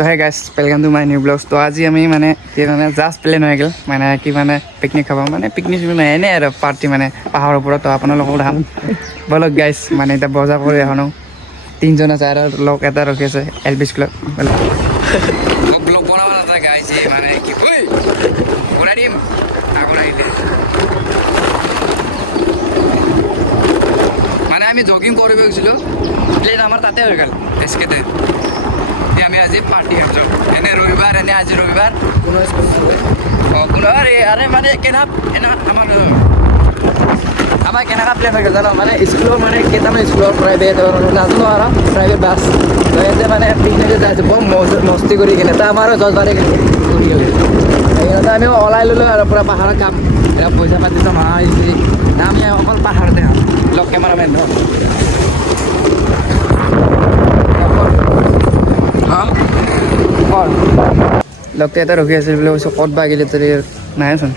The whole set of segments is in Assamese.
So hey guys, welcome to my new vlogs. तो आज ही हमें मैंने ये मैंने जास्ट प्लेन हो गया मैंने कि मैंने पिकनिक खावा मैंने पिकनिक में एने यार पार्टी मैंने पहाड़ ऊपर तो अपन लोग उड़ाम बोलो गाइस मैंने इधर बजा पड़े हनो 3 जन चार लोग ऐसा रखे से एलपी स्कूल बोलो वो ब्लॉग बनाना था गाइस ये मैंने कि ओए पूरा टीम आगुरा इले मैंने हमें जॉगिंग করে গেছিল প্লেন আমার তাতে হয়ে গেল দেশকেতে আমি আজ পার্টি আছো এনে রবিবার এনে আজ রবিবার কোনো আরে মানে কেনা এনা আমার কেনা প্লেন হয়ে গেল জানো মানে স্কুল মানে কেতামে স্কুল প্রাইভেট নাজনো আর প্রাইভেট বাস তো এতে মানে পিকনিকে যাচ্ছে বহু মস্তি করি কিনে তা আমারও 10 বারে ঘুরি গেল এইটা আমি অলাই ললো আর পুরা পাহাড় কাম এরা পয়সা পাতি তো মা আইছি আমি অকল পাহাড় দেখা লক ক্যামেরাম্যান লগতে এটা ৰখি আছিল বোলে কৈছোঁ ক'ত বা গেলি তোৰ নাহেচোন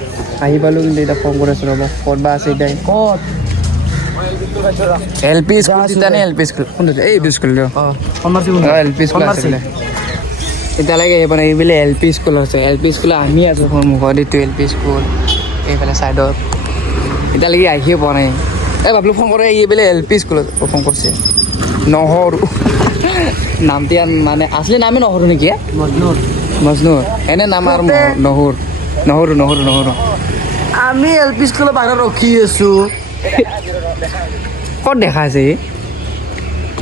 আহি পালোঁ কিন্তু এতিয়া ফোন কৰি আছোঁ ৰ'ব ক'ত বা আছে এতিয়া ক'ত এল পি স্কুল নে এল পি স্কুল কোনটো এই স্কুল এল পি স্কুল আছিলে এতিয়ালৈকে আহি পোৱা নাই বোলে এল পি স্কুল আছে এল পি স্কুল আমি আছোঁ সন্মুখত এইটো এল পি স্কুল এইফালে ছাইডত এতিয়ালৈকে আহিয়ে পোৱা নাই এই ভাবিলোঁ ফোন কৰে এই বোলে এল পি স্কুলত ফোন কৰিছে নহৰু নামটি মানে আসলে নামে নহৰু নেকি মজনুৰ এনে নাম আৰু নহৰু আমি এল পি স্কুলৰ বাহিৰত ৰখি আছো ক'ত দেখা আছে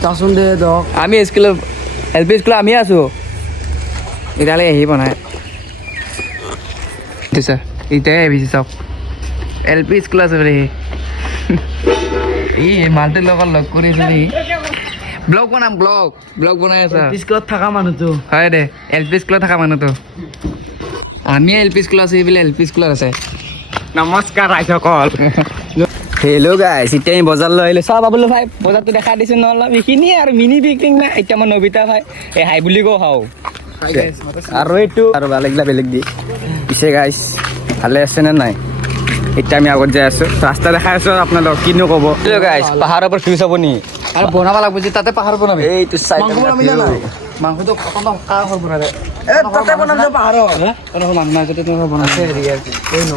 চাচোন দে দক আমি স্কুলত এল পি স্কুলত আমি আছোঁ এতিয়ালৈ আহি পোৱা নাই ছাৰ এতিয়াই আহিছে চাওক এল পি স্কুল আছে বোলে এই মালটোৰ লগত লগ কৰিছিলে ব্লগ বনাম ব্লগ বনাই আছা স্কুলত থকা মানুহটো হয় দে এল পি স্কুলত থকা মানুহটো আমি এল পি স্কুলত আছোঁ এইবিলাক এল পি স্কুলত আছে নমস্কাৰ ৰাইজসকল হেল্ল' গাইছ এতিয়া আমি বজাৰলৈ আহিলোঁ চাওঁ বাবুলো ভাই বজাৰটো দেখা দিছোঁ নহ'লে এইখিনিয়ে আৰু মিনি পিকনিক নাই এতিয়া মই নবিতা ভাই এই হাই বুলি কওঁ খাওঁ আৰু এইটো আৰু বেলেগ দি পিছে গাইছ ভালে আছে নে নাই এতিয়া আমি আগত যাই আছোঁ ৰাস্তা দেখাই আছোঁ আপোনালোক কিনো ক'ব গাইছ পাহাৰৰ ওপৰত ফিউজ হ'ব নি আৰু বনাব লাগিব যে তাতে পাহাৰ বনাবি এইটো মাংসটো কাৰ ঘৰ বনালে তাতে বনাম যে পাহাৰত মানুহ নাই যদি তোমাৰ বনাইছে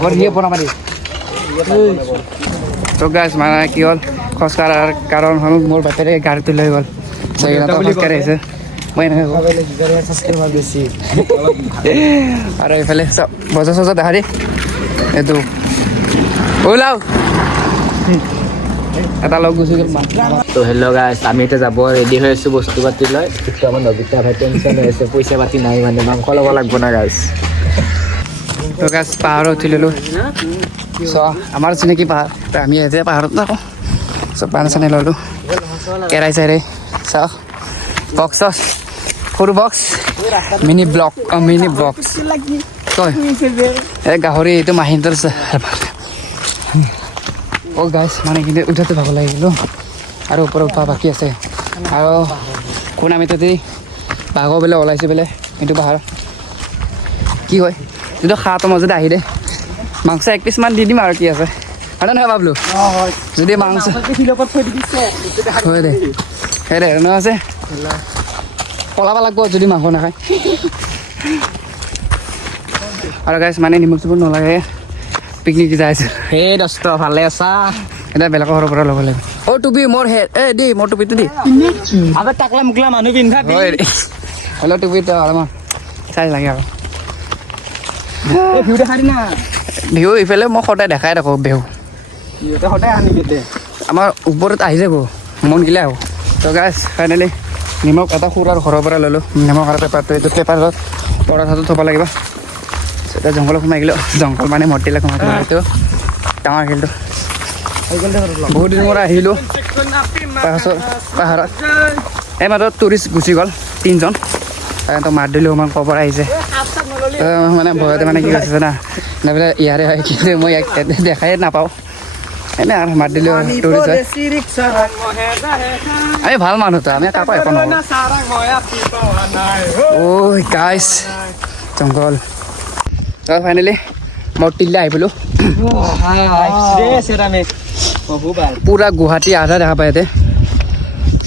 হেৰিয়ে বনাবা দেই তো গাইছ মানে কি হ'ল খোজকাঢ়াৰ কাৰণ হ'ল মোৰ বাপেৰে গাড়ীটো লৈ গ'ল খোজকাঢ়ি আহিছে মই এনেকৈ বেছি আৰু এইফালে চব বজাৰ চজাৰ দেখা দি এইটো ওলাও এটা লগ গুচি গ'ল তো হেল্ল' গাইছ আমি এতিয়া যাব ৰেডি হৈ আছোঁ বস্তু পাতি লৈ কিন্তু আমাৰ নবিতা ভাই টেনশ্যন হৈ আছে পইচা পাতি নাই মানে মাংস ল'ব লাগিব না গাইছ তো গাছ পাহাৰত উঠি ল'লোঁ চ' আমাৰ চিনাকি পাহাৰ তো আমি এতিয়া পাহাৰত নাপাওঁ চব পানী চানী ল'লোঁ কেৰাই চেৰাই চাওঁ বক্স সৰু বক্স মিনি বক্স কয় এই গাহৰি এইটো মাহিন্তৰ অ' গাইছ মানে কিন্তু উঠাটো ভাব লাগিল আৰু ওপৰত উঠা বাকী আছে আৰু কোন আমি তাতে বাঘৰ বোলে ওলাইছে বোলে এইটো পাহাৰ কি হয় কিন্তু খাওঁতো মাজতে আহি দে মাংস 1 পিচমান দি দিম আৰু কি আছে হয় নহয় ভাবলো যদি মাংস হয় দে সেই দে নহয় আছে পলাব লাগিব যদি মাংস নাখায় আৰু গাইছ মানে নিমখ চিমখ নালাগে পিকনিক যাই আছোঁ সেই দস্ত ভালে আছা এতিয়া বেলেগৰ ঘৰৰ পৰা ল'ব লাগিব অ' টুপি মোৰ দেই মোৰ টুপিটো দি আবে টাকলা মুকলা মানুহ পিন্ধা হেল্ল' টুপিটো অলপমান চাই লাগে আৰু ভিউ দেখা দি না বিহু ইফালে মই সদায় দেখাই থাকোঁ বিহু সদায় আনি কেতিয়া আমাৰ ওপৰত আহি যাব মন গিলে আৰু তো গাইছ ফাইনেলি নিমখ এটা খুৰাৰ ঘৰৰ পৰা ল'লোঁ নিমখ আৰু পেপাৰটো এইটো পেপাৰত পৰঠাটো থ'ব লাগিব এতিয়া জংঘলত সোমাই গ'লোঁ জংঘল মানে মটিলে সোমাই এইটো ডাঙৰ শিলটো বহুত দিনৰ পৰা আহিলোঁ পাহাৰত এই মাত্ৰ টুৰিষ্ট গুচি গ'ল 3 জন তো মাত দিলোঁ অকণমান ক'ৰ পৰা আহিছে মানে ভয়তে মানে কি হৈছে জানা বোলে ইয়াৰে হয় কিন্তু মই ইয়াক দেখাই নাপাওঁ এনে আৰু মাত দিলোঁ টুৰিষ্ট হয় আমি ভাল মানুহতো আমি কাকো একো নকৰোঁ অ' গাইছ জংঘল ফাইনেলি মই টিল্লা আহি পালোঁ পুৰা গুৱাহাটী আধা দেখা পায় ইয়াতে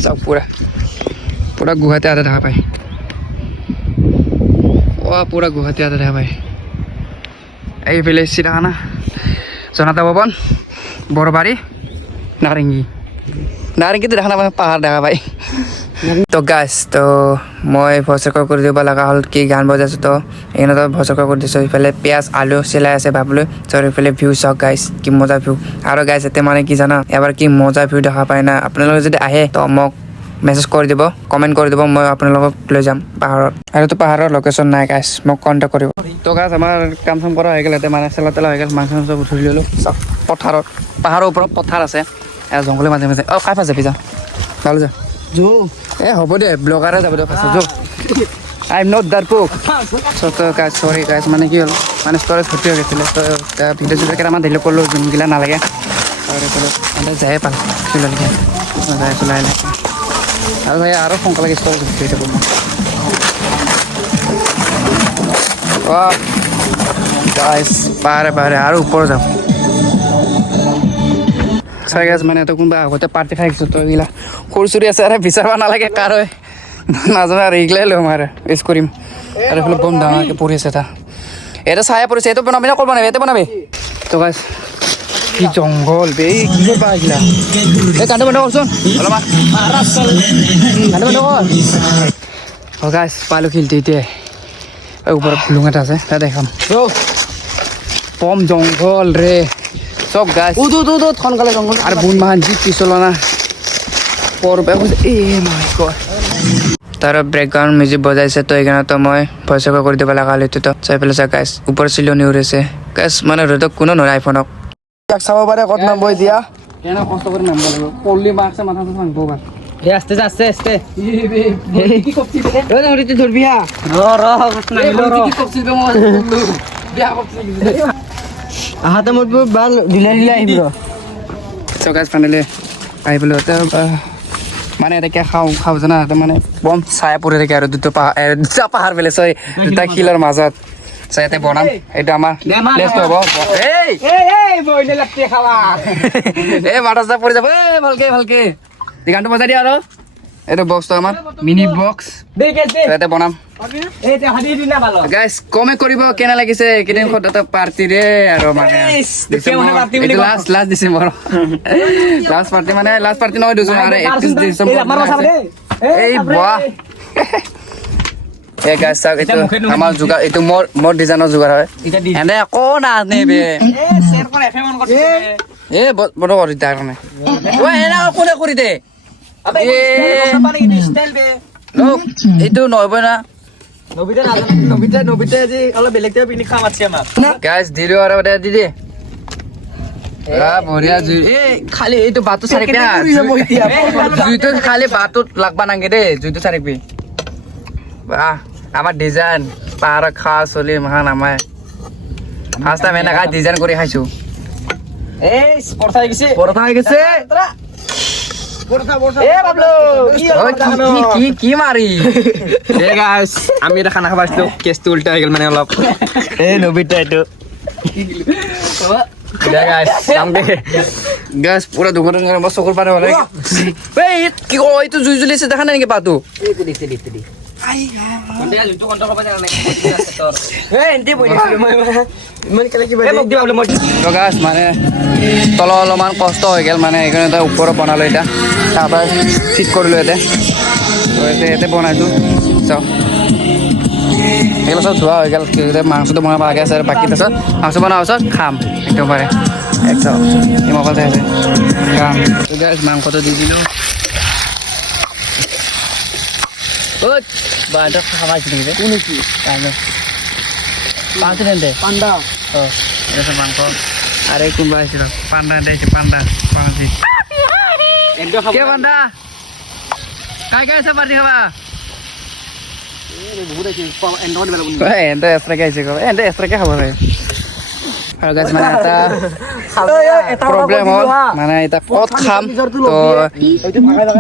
চাওক পুৰা গুৱাহাটী আধা দেখা পায় পুৰা গুৱাহাটী ইয়াতে দেখা পায় এইফালে চিৰাখানা জনতা ভৱন বৰবাৰী নাৰেংগীটো দেখা নাপায় পাহাৰ দেখা পায় তো গাইছ তো মই ভয়চকৰ কৰি দিব লগা হ'ল কি গান বজাইছোঁ তো এইখিনিতো ভয়চকৰ কৰি দিছোঁ ইফালে পিঁয়াজ আলু চিলাই আছে ভাবলৈ চ' ইফালে ভিউ চাওক গাইছ কি মজা ভিউ আৰু গাইছ এতিয়া মানে কি জানা এবাৰ কি মজা ভিউ দেখা পায় না আপোনালোকে যদি আহে তো মোক মেছেজ কৰি দিব কমেণ্ট কৰি দিব মই আপোনালোকক লৈ যাম পাহাৰত আৰুতো পাহাৰৰ লোকেশ্যন নাই গাইছ মোক কণ্টেক্ট কৰিব তো গাইছ আমাৰ কাম চাম কৰা হৈ গ'ল এতিয়া মানে চেলা তেলা হৈ গ'ল মাংস চাংস ধৰি ল'লোঁ চাওক পথাৰত পাহাৰৰ ওপৰত পথাৰ আছে জংঘলৰ মাজে মাজে কাই ফাঁচে পিছা ভাল যা হ'ব দে ব্লগাৰে যাব দিয়ক আই এম নট দ্যাট পোক চৰি গাইছ মানে কি হ'ল মানে ষ্টৰেজ ভৰ্তি হৈ গৈছিলে তো ভিডিঅ' চিডিঅ' কেইটামান ডিলিট কৰিলোঁ যোনগিলা নালাগে আৰু যায়ে পালোঁ চিললৈকে যাই চলাই আৰু ভাই আৰু সোনকালে ষ্টৰেজ ভৰ্তি হৈ থাকোঁ গাইছ পাৰে আৰু ওপৰ যাম চাই গাইছ মানে এটা কোনোবা আগতে পাৰ্টি খাই গৈছোঁ তো এইগিলা সৰু চুৰি আছে আৰু বিচাৰিব নালাগে কাৰ হয় নাজানো আৰু এইগিলাই ল'ম আৰু ইউজ কৰিম আৰু এইফালে বম ডাঙৰকৈ পৰি আছে এটা চাই পৰিছে এইটো বনাবি না ক'ত বনাবি ইয়াতে বনাবি তো গাইছ কি জংঘল বে কি কৰিবা এইগিলা এই গানটো বন্ধ কৰচোন অলপমান গানটো বন্ধ কৰ গাইছ পালোঁ খিলটি এতিয়া ওপৰত ফুলুং এটা আছে তাত দেখাম পম জংঘল ৰে চব গাছ সোনকালে জংঘল আৰু বুন মাহান যি পিছলনা পৰ তাৰ বেকগ্ৰাউণ্ড মিউজিক বজাইছে তো এইকাৰণে মই ভয়চকৰ কৰি দিব লগা হ'ল এইটোতো চাই পেলাই চা গাছ ওপৰ চিলনি উৰিছে গাছ মানে ৰ'দক কোনো নোৱাৰে আইফোনক চাব পাৰে ক'ত নাম বৈ দিয়া কেনে কষ্ট কৰি নাম লাগিব পল্লি মাৰ্কছে মাথাটো ভাঙিব পাৰে আস্তে আস্তে কি কপচি দে নৰিতে ধৰবি হা কি কপচি দে মই বিয়া কপচি আহাতে মোৰ ভাল দিলে আহিব চকাজ ফাইনেলি আহি পেলাই মানে এতিয়া খাওঁ জানা মানে বম চাই পৰি থাকে আৰু দুটা পাহাৰ পেলাই ছয় দুটা শিলৰ মাজত চাই ইয়াতে বনাম এইটো আমাৰ প্লেচটো হ'ব এই মাথা চাহ পৰি যাব ভালকে গানটো বজাই দিয়া আৰু এইটো বক্সটো আমাৰ মিনি বক্স ইয়াতে বনাম গাইছ কমেণ্ট কৰিব কেনে লাগিছে এইকেইদিন এটা পাৰ্টিৰে আৰু মানে লাষ্ট ডিচেম্বৰ লাষ্ট পাৰ্টি মানে লাষ্ট পাৰ্টি নহয় দুজন আৰু 31 ডিচেম্বৰ এই বাহ এই গাইছ চাওক এইটো আমাৰ যোগাৰ এইটো মোৰ ডিজাইনৰ যোগাৰ হয় এনে একো নাজানে এই বন্ধ কৰি তাৰ কাৰণে এনে কোনে কৰি দে এইটো নহব না নবিতা আজি অলপ বেলেগ পিকনিক খাম আছে আমাক গাইছ দিলো আৰু দিদি বঢ়িয়া জুই এই খালি এইটো বাটটো চাৰিবি জুইটো খালি বাটত লাগবা নাগে দেই জুইটো চাৰিবি বাহ আমাৰ ডিজাইন পাহাৰত খোৱা চলি মাখান আমাৰ ফাৰ্ষ্ট টাইম এনেকা ডিজাইন কৰি খাইছো পৰঠা হৈ গৈছে কি মাৰি আমি এটা খানা খাব আহিছিলো কেছটো উল্টা হৈ গ'ল মানে অলপ এই নবিতা এইটো গাছ পুৰা দুঘণ্টা মই চকুৰ পানী হ'লে কি কয় এইটো জুই জ্বলিছে দেখা নাই নেকি পাতো মানে তল অলপমান কষ্ট হৈ গ'ল মানে সেইকাৰণে ওপৰত বনালোঁ এতিয়া তাৰপৰা ঠিক কৰিলোঁ ইয়াতে বনাইছোঁ চাওক এইবিলাক চব ধোৱা হৈ গ'ল মাংসটো বনাব আগে আছে আৰু বাকী তাৰপিছত মাংস বনোৱাৰ পিছত খাম একেবাৰে এক চাওক এই মোবাইলতে আছে খাম মাংসটো দি দিলোঁ বাঁহটো খাবাইছে নেকি কোন কি পাঁচ রেন্টে পান্ডা এটা মাংস আরে কোনবা আইছিল পান্ডা দেইছে পান্ডা পাঁচি কে পান্ডা কাই কাই আছে পার্টি খাবা এন্ডো এক্সট্রা খাইছে গো এন্ডো এক্সট্রা খাব রে আৰু গাইছ মানে এটা প্ৰব্লেম হ'ল মানে এটা ক'ত খাম তো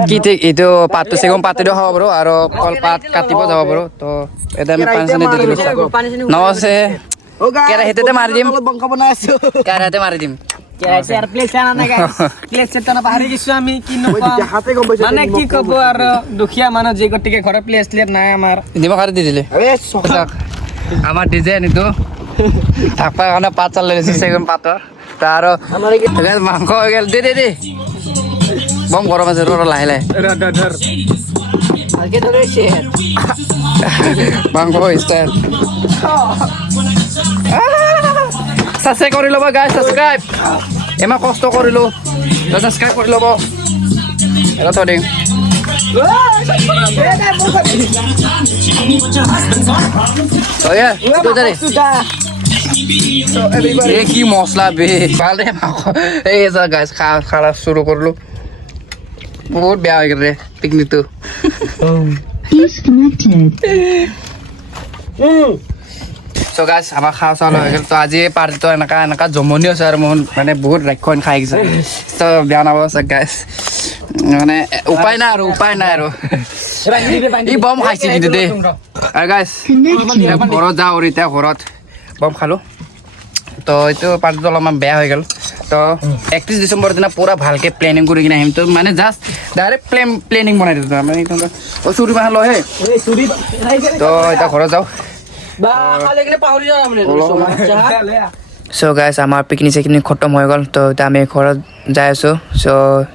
কি ঠিক এইটো পাতটো চেগম পাতিটো খাব পাৰোঁ আৰু কলপাত কাটিব যাব পাৰোঁ তো এতিয়া আমি পানী চানী দি দিলোঁ নছে কেৰাহীতে মাৰি দিম কেৰাহীতে মাৰি দিম মানে কি কব আৰু দুখীয়া মানুহ যি গতিকে ঘৰৰ প্লেট নাই আমাৰ নিমখ আৰু দি দিলে আমাৰ ডিজাইন এইটো থাকপাৰ কাৰণে পাত চাল লৈ লৈছে চেগুন পাতৰ তাৰ আৰু মাংস হৈ গ'ল দে বম গৰম আছে ৰ লাহে লাহে মাংস ষ্টাইল ছাবস্ক্ৰাইব কৰি ল'ব গাইজ ছাবস্ক্ৰাইব ইমান কষ্ট কৰিলোঁ ছাবস্ক্ৰাইব কৰি ল'ব এটা থৈ দিম কি মছলা বে ভালে মাংস এই গাইজ খালা শুরু করলো বহুত বেয়া হৈ গ'ল ৰে পিকনিকটো চ' গাইজ আমাৰ খাওঁ চাউল হৈ গ'ল তো আজি পাৰ্টিটো এনেকা জমনি হৈছে আৰু মোৰ মানে বহুত ৰাক্ষণ খাই গৈছে তো বেয়া নাপাব চাগ গাইজ মানে উপায় নাই আৰু ই বম খাইছে কিন্তু দেই আৰু গাইজ ঘৰত যাওঁ আৰু এতিয়া ঘৰত বম খালোঁ তো এইটো পাৰ্টিটো অলপমান বেয়া হৈ গ'ল তো 31 ডিচেম্বৰ দিনা পুৰা ভালকৈ প্লেনিং কৰি কিনে আহিম তো মানে জাষ্ট ডাইৰেক্ট প্লেনিং বনাই দিছোঁ মানে চুৰি মাহ লয় তো এতিয়া ঘৰত যাওঁ চ' গাইজ আমাৰ পিকনিক খতম হৈ গ'ল তো এতিয়া আমি ঘৰত যাই আছোঁ চ'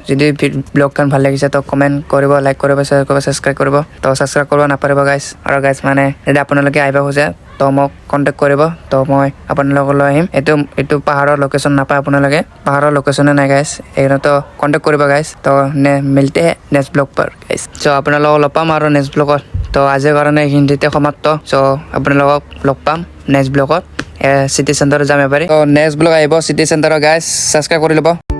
যদি ব্লগখন ভাল লাগিছে তো কমেণ্ট কৰিব লাইক কৰিব শ্বেয়াৰ কৰিব ছাবস্ক্ৰাইব কৰিব তো ছাবস্ক্ৰাইব কৰিব নাপাৰিব গাইজ আৰু গাইজ মানে যদি আপোনালোকে আহিব খোজে তো মোক কণ্টেক্ট কৰিব তো মই আপোনালোকক লৈ আহিম এইটো পাহাৰৰ লোকেশ্যন নাপায় আপোনালোকে পাহাৰৰ লোকেশ্যনে নাই গাইজ এইটো কণ্টেক্ট কৰিব গাইজ তো মিলতে নেক্সট ব্লগ পাৰ গাইজ চ' আপোনালোকক লগ পাম আৰু নেক্সট ব্লগত তো আজিৰ কাৰণে এইখিনিতে সমাপ্ত চ' আপোনালোকক লগ পাম নেক্সট ব্লগত চিটি চেণ্টাৰত যাম এবাৰ তো নেক্সট ব্লগ আহিব চিটি চেণ্টাৰৰ গাইজ ছাবস্ক্ৰাইব কৰি ল'ব